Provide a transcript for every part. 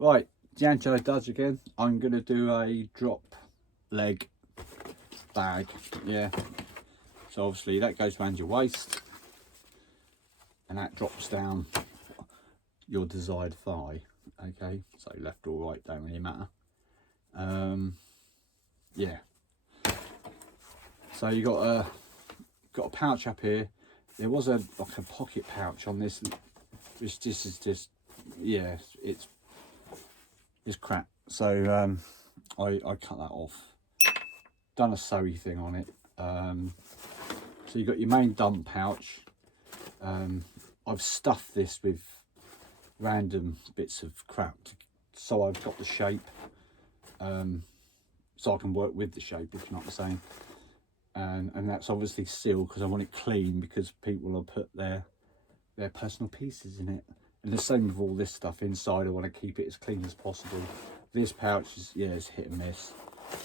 Right, D'Angelo does again. I'm going to do a drop leg bag, yeah. So obviously that goes around your waist and that drops down your desired thigh, okay. So left or right, don't really matter. Yeah. So you got a pouch up here. There was like a pocket pouch on this, which this is just, yeah, it's crap. So I cut that off, done a sewy thing on it. So you got your main dump pouch. I've stuffed this with random bits of crap so I've got the shape, so I can work with the shape, if you know what I'm saying. And that's obviously sealed because I want it clean, because people will put their personal pieces in it. And the same with all this stuff inside. I want to keep it as clean as possible. This pouch is, yeah, it's hit and miss.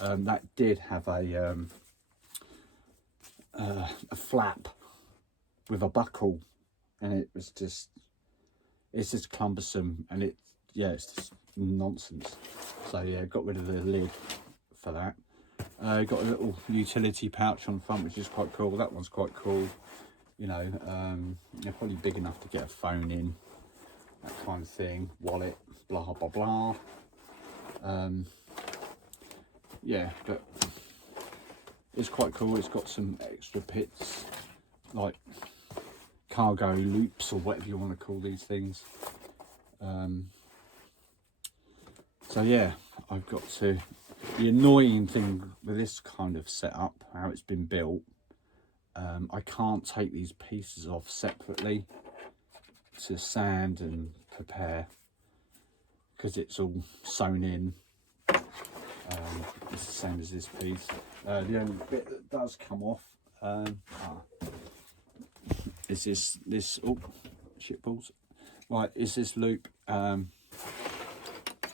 That did have a flap with a buckle, and it was just, it's just cumbersome, and it, yeah, it's just nonsense. So yeah, got rid of the lid for that. Got a little utility pouch on front, which is quite cool. That one's quite cool. You know, they're probably big enough to get a phone in, that kind of thing. Wallet, blah blah blah. Yeah, but it's quite cool. It's got some extra bits like cargo loops, or whatever you want to call these things. So yeah, I've got to, the annoying thing with this kind of setup, how it's been built, I can't take these pieces off separately to sand and prepare, because it's all sewn in. It's the same as this piece. The only bit that does come off is this, oh shit balls, right, is this loop.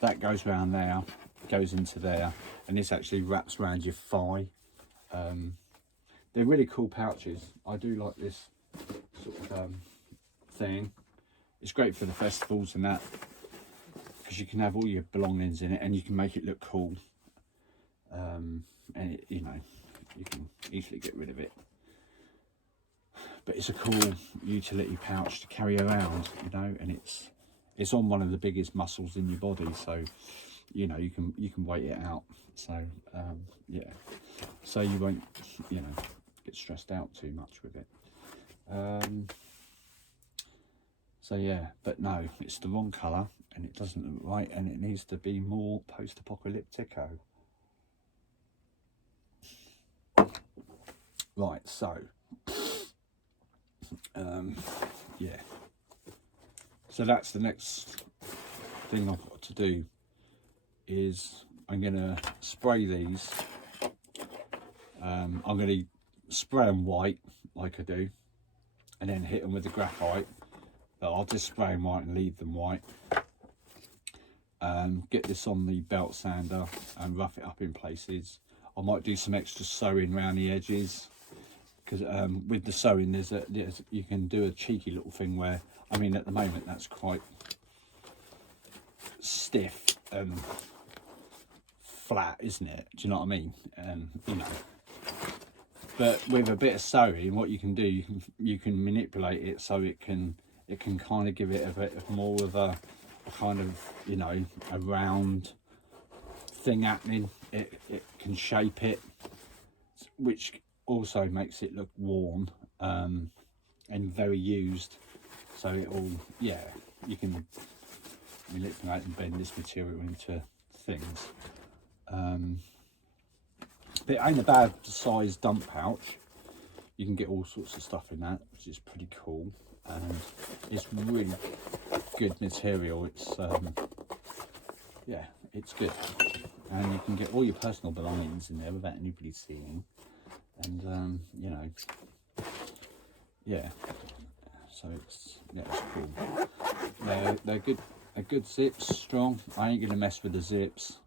That goes around there, goes into there, and this actually wraps around your thigh. They're really cool pouches. I do like this sort of thing. It's great for the festivals and that, because you can have all your belongings in it and you can make it look cool. And it, you know, you can easily get rid of it. But it's a cool utility pouch to carry around, you know, and it's on one of the biggest muscles in your body, so you know you can weight it out. So yeah, so you won't, you know, get stressed out too much with it. So yeah, but no, it's the wrong colour and it doesn't look right, and it needs to be more post-apocalyptico. Right, so yeah, so that's the next thing I've got to do, is I'm gonna spray these. I'm gonna spray them white like I do, and then hit them with the graphite, but I'll just spray them white and leave them white. Get this on the belt sander and rough it up in places. I might do some extra sewing around the edges, because with the sewing you can do a cheeky little thing where, I mean, at the moment that's quite stiff and flat, isn't it? Do you know what I mean? You know, but with a bit of sewing, what you can do, you can manipulate it so it can kind of give it a bit of more of a kind of, you know, a round thing happening. It can shape it, which also makes it look worn and very used. So it all, yeah, you can manipulate and bend this material into things. But it ain't a bad size dump pouch. You can get all sorts of stuff in that, which is pretty cool, and it's really good material. It's yeah, it's good, and you can get all your personal belongings in there without anybody seeing. And you know, yeah, so it's, yeah, it's cool. They're good. They're good zips, strong. I ain't gonna mess with the zips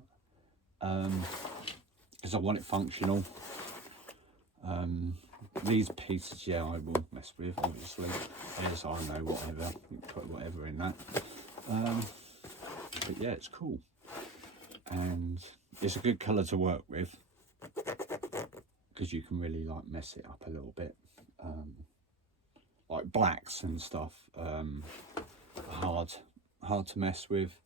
because I want it functional. These pieces, yeah, I will mess with, obviously. Yes, I don't know, whatever. You can put whatever in that. but yeah, it's cool, and it's a good colour to work with because you can really like mess it up a little bit. Like blacks and stuff, hard to mess with.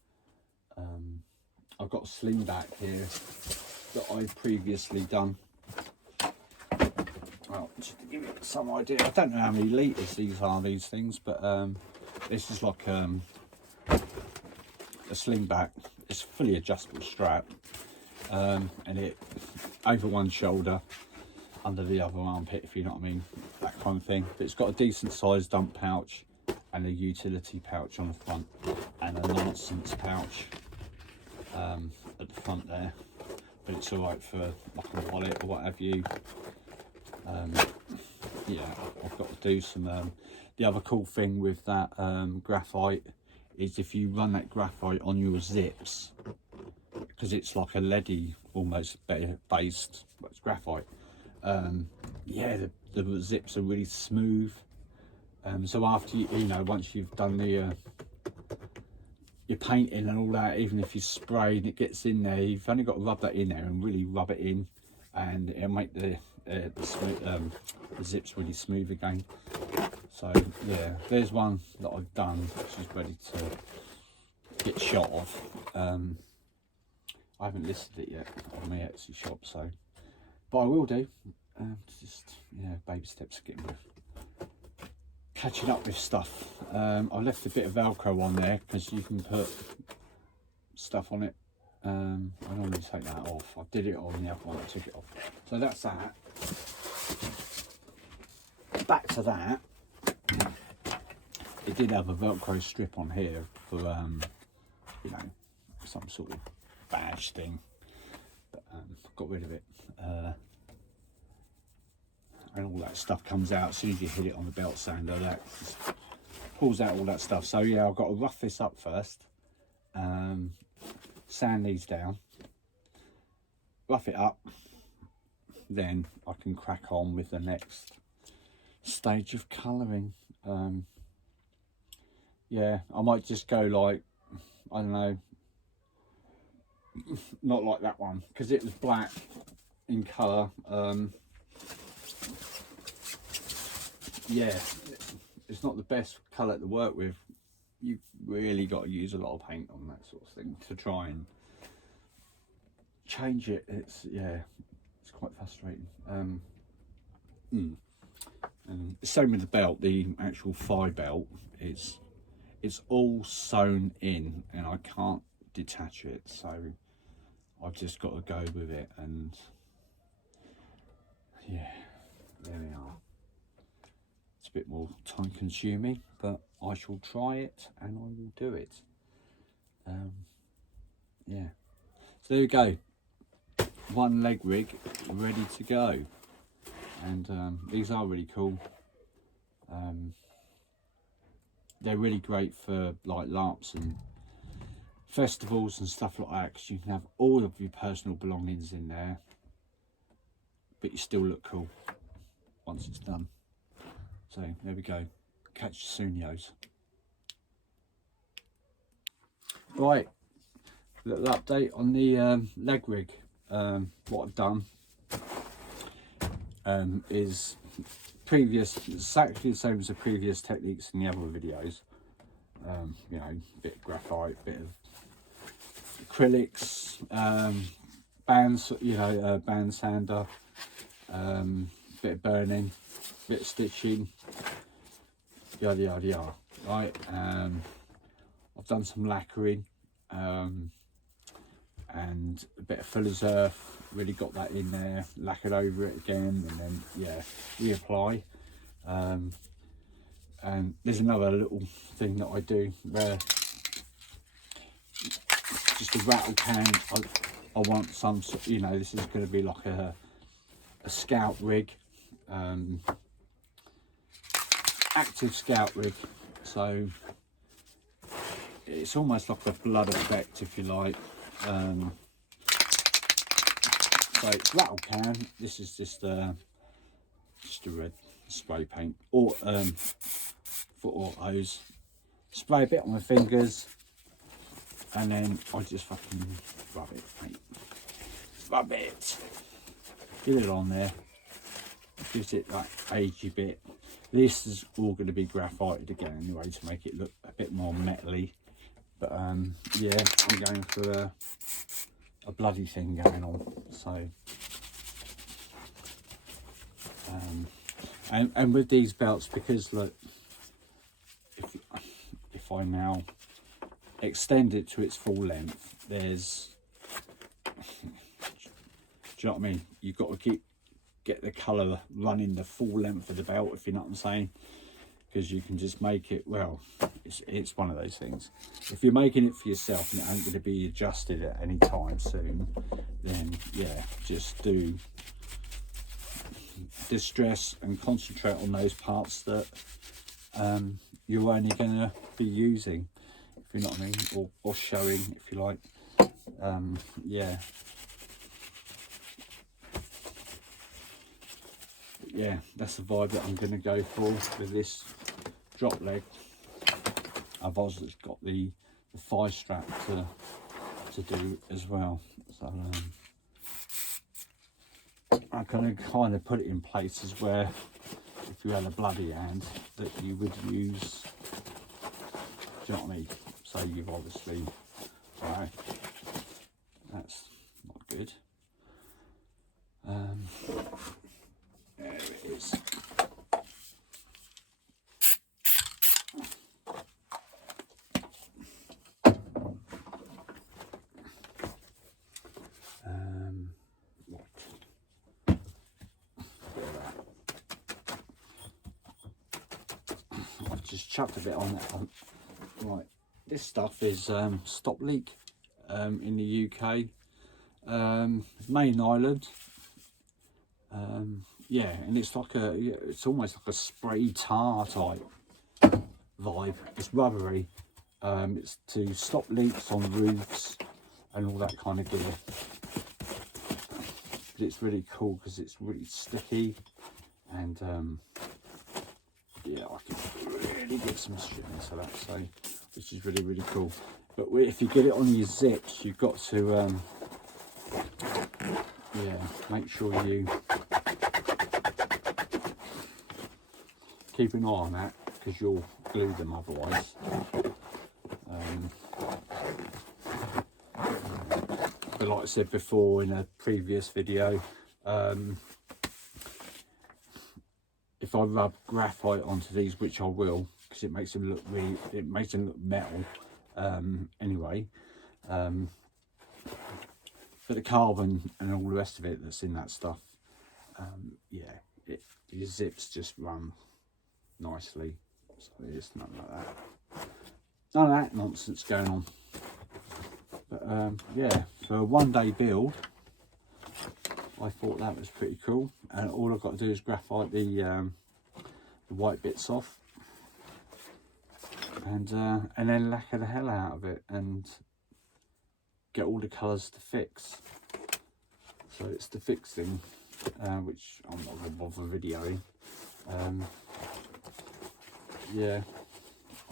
I've got a sling back here that I've previously done. Well, just to give you some idea, I don't know how many litres these things, but this is like a sling back. It's a fully adjustable strap, and it over one shoulder, under the other armpit, if you know what I mean, that kind of thing. But it's got a decent sized dump pouch and a utility pouch on the front, and a nonsense pouch at the front there. But it's all right for like a wallet or what have you. Yeah, I've got to do some. The other cool thing with that graphite is if you run that graphite on your zips, because it's like a leady almost based, but it's graphite. Yeah, the zips are really smooth. So after you know, once you've done the your painting and all that, even if you spray and it gets in there, you've only got to rub that in there and really rub it in, and it'll make the zips really smooth again. So yeah, there's one that I've done which is ready to get shot of. I haven't listed it yet on my Etsy shop, so, but I will do. Just yeah, baby steps getting with catching up with stuff. I left a bit of Velcro on there because you can put stuff on it. I normally take that off. I did it on the other one, I took it off. So that's that. Back to that. It did have a Velcro strip on here for you know, some sort of badge thing, but got rid of it. And all that stuff comes out as soon as you hit it on the belt sander. That just pulls out all that stuff. So yeah, I've got to rough this up first, sand these down, rough it up, then I can crack on with the next stage of colouring. Yeah, I might just go like, I don't know, not like that one because it was black in colour. Yeah, it's not the best colour to work with. You've really got to use a lot of paint on that sort of thing to try and change it. It's, yeah, it's quite frustrating. And same with the belt. The actual thigh belt is, it's all sewn in and I can't detach it, so I've just got to go with it. And yeah, there we are. It's a bit more time consuming, but I shall try it and I will do it. Yeah, so there we go, one leg rig ready to go. And these are really cool. They're really great for like LARPs and festivals and stuff like that, because you can have all of your personal belongings in there, but you still look cool once it's done. So there we go. Catch you soon, yos. Right, little update on the leg rig. What I've done is previous, exactly the same as the previous techniques in the other videos. You know, bit of graphite, bit of acrylics, bands, you know, band sander, bit of burning, bit of stitching, yada yada yada. Right, I've done some lacquering, and a bit of fuller's earth. Really got that in there, lacquered over it again, and then yeah, reapply. And there's another little thing that I do where just a rattle can. I want some, you know, this is going to be like a scout rig, active scout rig, so it's almost like a blood effect, if you like. So it's rattle can. This is just a red spray paint, or for autos. Spray a bit on my fingers, and then I just fucking rub it, mate. Rub it. Get it on there. Gives it that agey bit. This is all going to be graphited again anyway to make it look a bit more metally. But yeah, I'm going for a bloody thing going on. So and with these belts, because look, if I now extend it to its full length, there's, do you know what I mean? You've got to get the colour running the full length of the belt, if you know what I'm saying, because you can just make it, well, it's one of those things. If you're making it for yourself and it ain't going to be adjusted at any time soon, then yeah, just do distress and concentrate on those parts that you're only going to be using, if you know what I mean, or showing, if you like. Yeah. Yeah, that's the vibe that I'm going to go for with this drop leg. I've also got the thigh strap to do as well. So I'm going to kind of put it in places where, if you had a bloody hand, that you would use. Do you know what I mean? So you've obviously, right, that's not good. There it is. I've just chucked a bit on that one. Right, this stuff is stop leak in the UK, main island. Yeah, and it's like it's almost like a spray tar type vibe. It's rubbery. It's to stop leaks on roofs and all that kind of gear. But it's really cool because it's really sticky, and yeah, I can really get some strip into that, so which is really cool. But if you get it on your zips, you've got to yeah, make sure you keep an eye on that, because you'll glue them otherwise. But like I said before in a previous video, if I rub graphite onto these, which I will, because it makes them look metal anyway, but the carbon and all the rest of it that's in that stuff, yeah, your zips just run nicely. So it's nothing like that. None of that nonsense going on. But yeah, for a one-day build, I thought that was pretty cool. And all I've got to do is graphite the white bits off, and then lacquer the hell out of it and get all the colours to fix. So it's the fixing, which I'm not going to bother videoing. Yeah,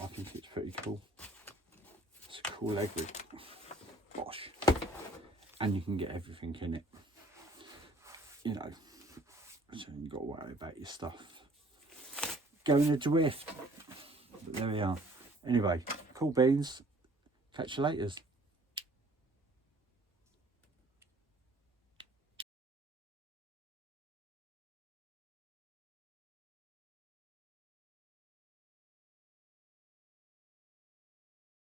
I think it's pretty cool. It's a cool leg with Bosch, and you can get everything in it, you know, so you ain't got to worry about your stuff going adrift. But there we are. Anyway, cool beans, catch you later.